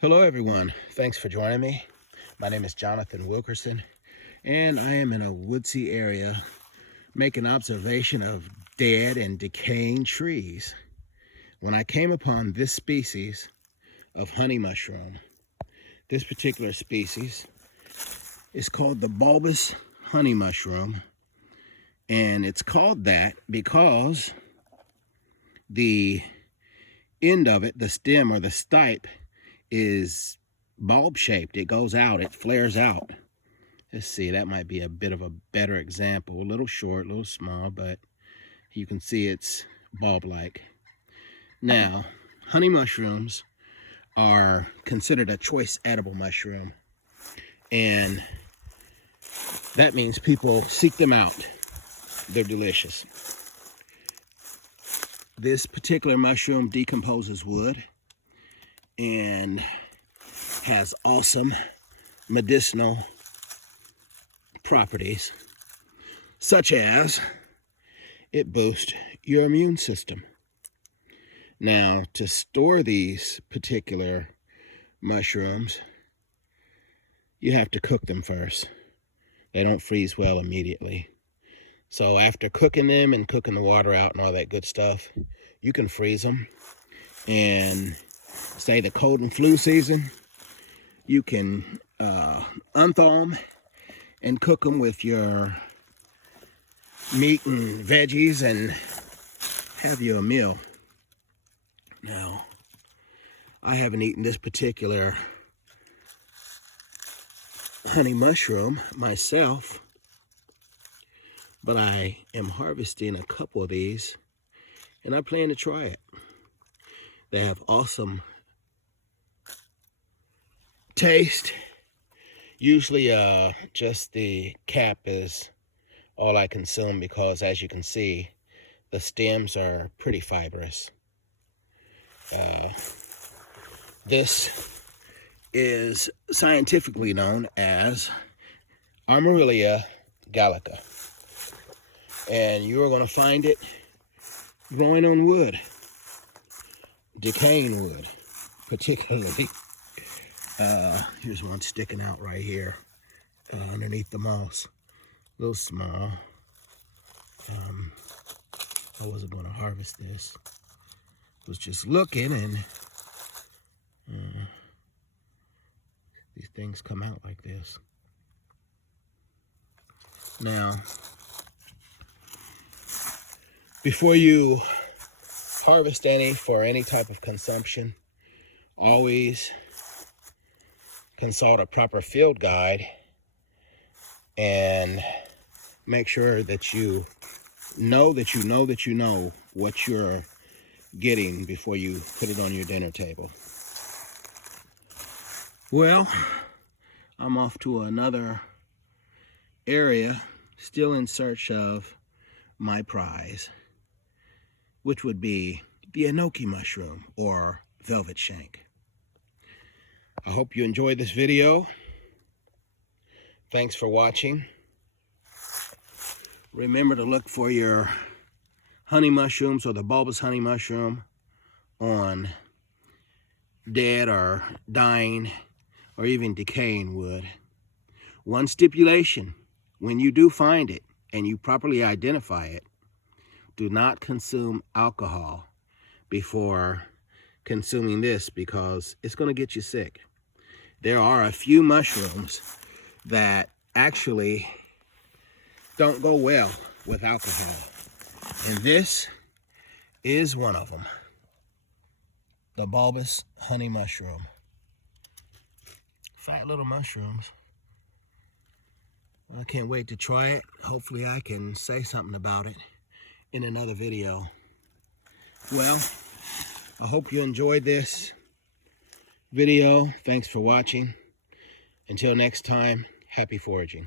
Hello everyone, thanks for joining me. My name is Jonathan Wilkerson and I am in a woodsy area making observation of dead and decaying trees when I came upon this species of honey mushroom. This particular species is called the bulbous honey mushroom, and it's called that because the end of it, the stem or the stipe, is bulb shaped. It goes out, it flares out. Let's see, that might be a bit of a better example. A little short, a little small, but you can see it's bulb-like. Now, honey mushrooms are considered a choice edible mushroom, and that means people seek them out. They're delicious. This particular mushroom decomposes wood and has awesome medicinal properties, such as it boosts your immune system. Now, to store these particular mushrooms, you have to cook them first. They don't freeze well immediately. So after cooking them and cooking the water out and all that good stuff, you can freeze them. And say the cold and flu season, you can unthaw them and cook them with your meat and veggies and have you a meal. Now, I haven't eaten this particular honey mushroom myself, but I am harvesting a couple of these and I plan to try it. They have awesome taste. Usually just the cap is all I consume because, as you can see, the stems are pretty fibrous. This is scientifically known as Armillaria gallica, and you are going to find it growing on wood, decaying wood particularly. Here's one sticking out right here underneath the moss. A little small. I wasn't going to harvest this. I was just looking, and these things come out like this. Now, before you harvest any for any type of consumption, always consult a proper field guide and make sure that you know what you're getting before you put it on your dinner table. Well, I'm off to another area, still in search of my prize, which would be the enoki mushroom or velvet shank. I hope you enjoyed this video. Thanks for watching. Remember to look for your honey mushrooms or the bulbous honey mushroom on dead or dying or even decaying wood. One stipulation: when you do find it and you properly identify it, do not consume alcohol before consuming this, because it's going to get you sick. There are a few mushrooms that actually don't go well with alcohol, and this is one of them, the bulbous honey mushroom. Fat little mushrooms. I can't wait to try it. Hopefully I can say something about it in another video. Well, I hope you enjoyed this video. Thanks for watching. Until next time, happy foraging.